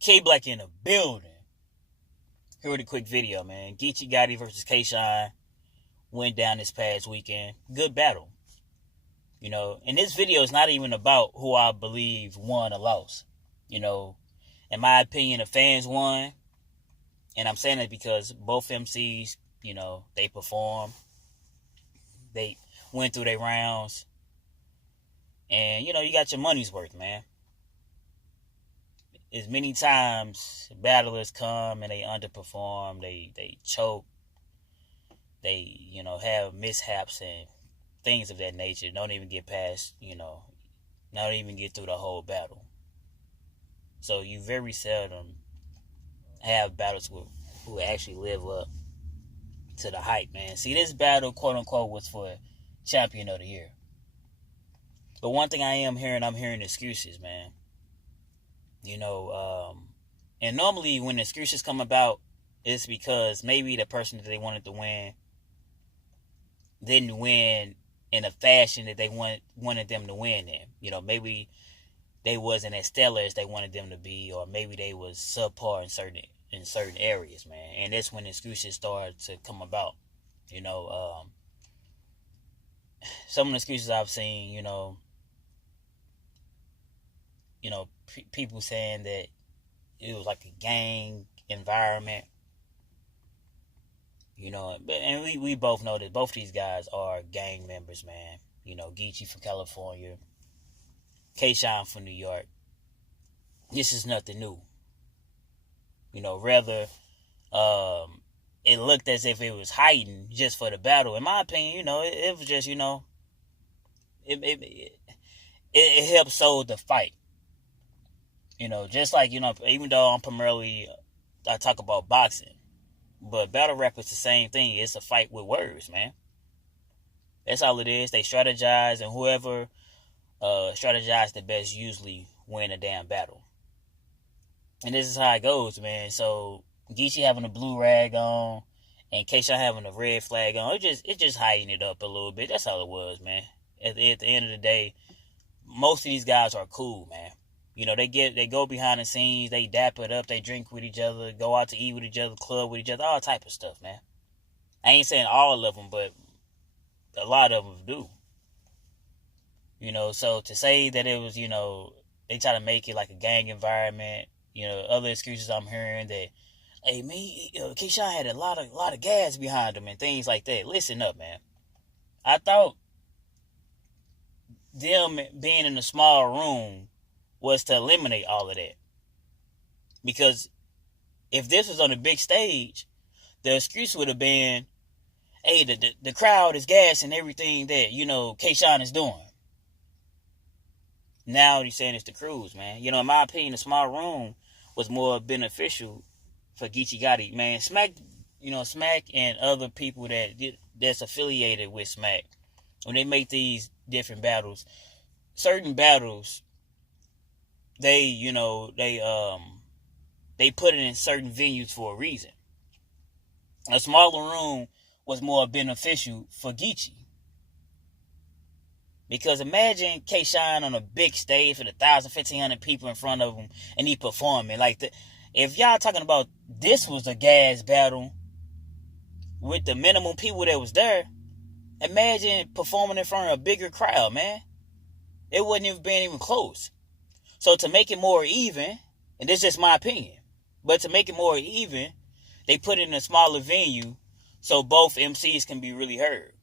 K Black in the building. Here with a quick video, man. Geechi Gotti versus K-Shine went down this past weekend. Good battle. And this video is not even about who I believe won or lost. In my opinion, the fans won. And I'm saying it because both MCs, they performed. They went through their rounds. And, you got your money's worth, man. As many times battlers come and they underperform, they choke, they, have mishaps and things of that nature. Don't even get past, not even get through the whole battle. So you very seldom have battles who actually live up to the hype, man. See, this battle, quote unquote, was for Champion of the Year. But one thing I'm hearing excuses, man. And normally when excuses come about, it's because maybe the person that they wanted to win didn't win in a fashion that they wanted them to win in. Maybe they wasn't as stellar as they wanted them to be, or maybe they was subpar in certain areas, man. And that's when excuses start to come about. Some of the excuses I've seen, people saying that it was like a gang environment, and we both know that both these guys are gang members, man. Geechi from California, K-Shine from New York. This is nothing new. Rather, it looked as if it was hiding just for the battle. In my opinion, it was just, it helped sold the fight. Just like, even though I talk about boxing, but battle rap is the same thing. It's a fight with words, man. That's all it is. They strategize, and whoever strategizes the best usually win a damn battle. And this is how it goes, man. So Geechi having a blue rag on and K-Shine having a red flag on, it just hiding it up a little bit. That's all it was, man. At the end of the day, most of these guys are cool, man. They go behind the scenes, they dap it up, they drink with each other, go out to eat with each other, club with each other, all type of stuff, man. I ain't saying all of them, but a lot of them do. So to say that it was, they try to make it like a gang environment, other excuses I'm hearing that, hey, man, K-Shine had a lot of gas behind him and things like that. Listen up, man. I thought them being in a small room was to eliminate all of that. Because if this was on a big stage, the excuse would have been, hey, the crowd is gassing everything that, K-Shine is doing. Now he's saying it's the crews, man. In my opinion, the small room was more beneficial for Geechi Gotti, man. Smack and other people that's affiliated with Smack, when they make these different battles, certain battles, they put it in certain venues for a reason. A smaller room was more beneficial for Geechi. Because imagine K-Shine on a big stage with 1,000, 1,500 people in front of him, and he performing. If y'all talking about this was a gas battle with the minimum people that was there, imagine performing in front of a bigger crowd, man. It wouldn't have been even close. So to make it more even, and this is just my opinion, but to make it more even, they put it in a smaller venue so both MCs can be really heard.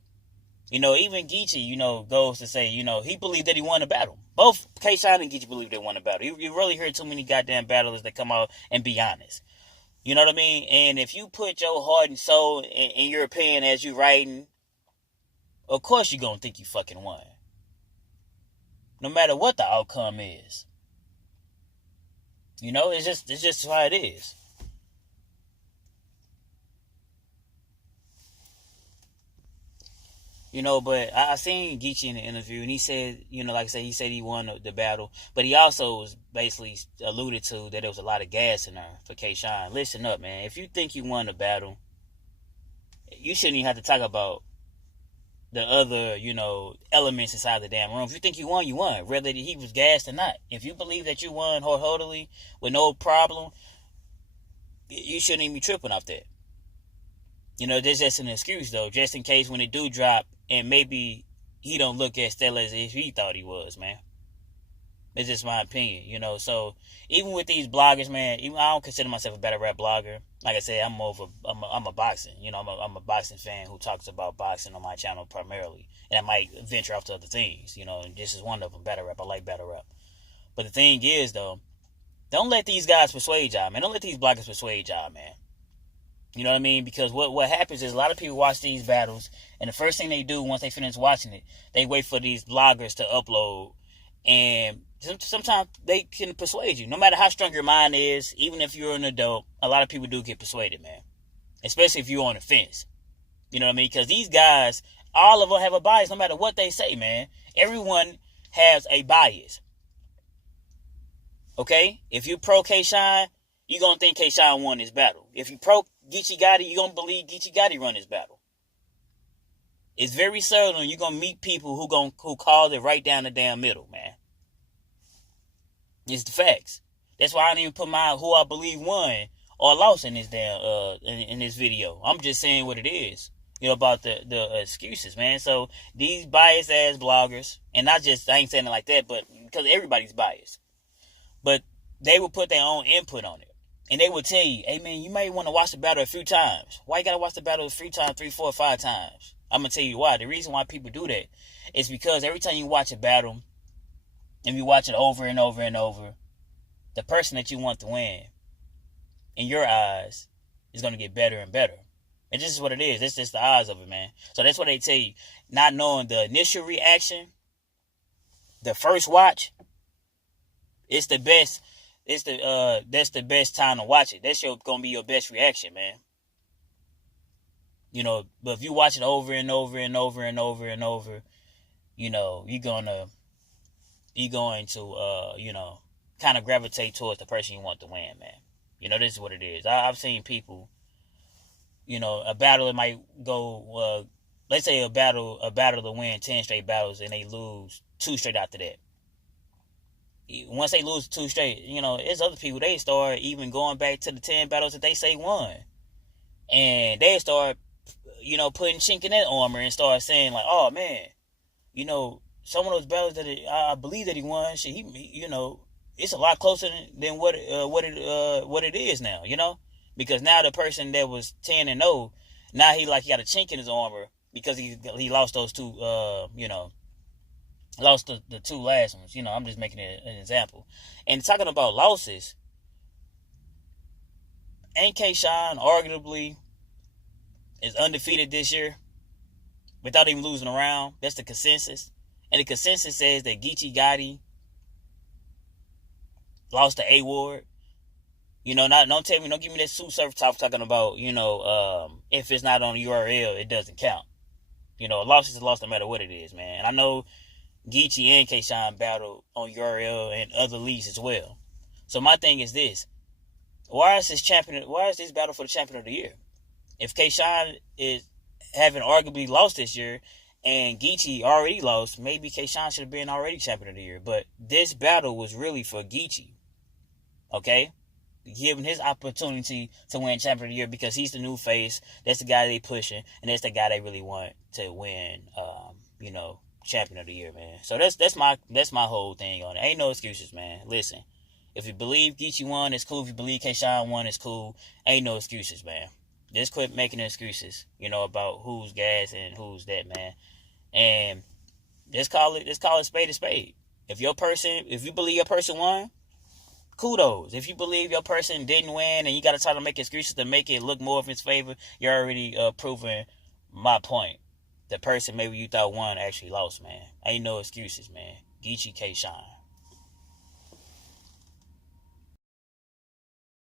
Even Geechi, goes to say, he believed that he won the battle. Both K-Shine and Geechi believe they won the battle. You really hear too many goddamn battlers that come out and be honest. You know what I mean? And if you put your heart and soul in your opinion as you writing, of course you're going to think you fucking won. No matter what the outcome is. It's just how it is. But I seen Geechi in the interview, and he said, like I said, he said he won the battle, but he also was basically alluded to that there was a lot of gas in there for K-Shine. Listen up, man. If you think you won the battle, you shouldn't even have to talk about the other, elements inside the damn room. If you think you won, you won, whether he was gassed or not. If you believe that you won wholeheartedly with no problem, you shouldn't even be tripping off that. There's just an excuse, though, just in case when it do drop, and maybe he don't look as stellar as if he thought he was, man. It's just my opinion, So even with these bloggers, man, I don't consider myself a battle rap blogger. Like I said, I'm a boxing, I'm a boxing fan who talks about boxing on my channel primarily, and I might venture off to other things, and this is one of them, battle rap. I like battle rap, but the thing is, though, don't let these guys persuade y'all, man. Don't let these bloggers persuade y'all, man. You know what I mean? Because what happens is a lot of people watch these battles, and the first thing they do once they finish watching it, they wait for these bloggers to upload, and sometimes they can persuade you. No matter how strong your mind is, even if you're an adult, a lot of people do get persuaded, man. Especially if you're on the fence. You know what I mean? Because these guys, all of them have a bias no matter what they say, man. Everyone has a bias. Okay? If you pro K-Shine, you're going to think K-Shine won this battle. If you pro Geechi Gotti, you're going to believe Geechi Gotti run this battle. It's very seldom you're going to meet people who call it right down the damn middle, man. It's the facts. That's why I didn't even put who I believe won or lost in this damn in this video. I'm just saying what it is. About the excuses, man. So these biased ass bloggers, and I ain't saying it like that, but because everybody's biased. But they will put their own input on it. And they will tell you, hey man, you might want to watch the battle a few times. Why you gotta watch the battle a few times, 3, 4, 5 times? I'm gonna tell you why. The reason why people do that is because every time you watch a battle, and you watch it over and over and over, the person that you want to win, in your eyes, is going to get better and better. And this is what it is. It's just the odds of it, man. So that's what they tell you. Not knowing the initial reaction, the first watch, it's the best. That's the best time to watch it. That's going to be your best reaction, man. But if you watch it over and over and over and over and over, you're going to kind of gravitate towards the person you want to win, man. This is what it is. I've seen people, a battle, it might go, let's say a battle to win 10 straight battles, and they lose 2 straight after that. Once they lose 2 straight, there's other people, they start even going back to the 10 battles that they say won. And they start, putting chink in that armor and start saying like, oh man, some of those battles that I believe that he won, shit, it's a lot closer than what it is now, because now the person that was 10-0, now he got a chink in his armor because he lost those 2, lost the 2 last ones. I'm just making an example. And talking about losses, ain't K-Shine arguably is undefeated this year without even losing a round? That's the consensus. And the consensus says that Geechi Gotti lost to A-Ward. Don't give me that Sue Surf talk talking about, if it's not on the URL, it doesn't count. A loss is a loss no matter what it is, man. And I know Geechi and K-Shine battle on URL and other leagues as well. So my thing is this. Why is this battle for the champion of the year? If K-Shine is having arguably lost this year, and Geechi already lost, maybe K-Shine should have been already champion of the year. But this battle was really for Geechi. Okay? Giving his opportunity to win champion of the year because he's the new face. That's the guy they pushing. And that's the guy they really want to win, champion of the year, man. So that's my whole thing on it. Ain't no excuses, man. Listen. If you believe Geechi won, it's cool. If you believe K-Shine won, it's cool. Ain't no excuses, man. Just quit making excuses, about who's gas and who's that, man. And just call it spade a spade. If you believe your person won, kudos. If you believe your person didn't win and you got to try to make excuses to make it look more in his favor, you're already proving my point. The person maybe you thought won actually lost, man. Ain't no excuses, man. Geechi K-Shine.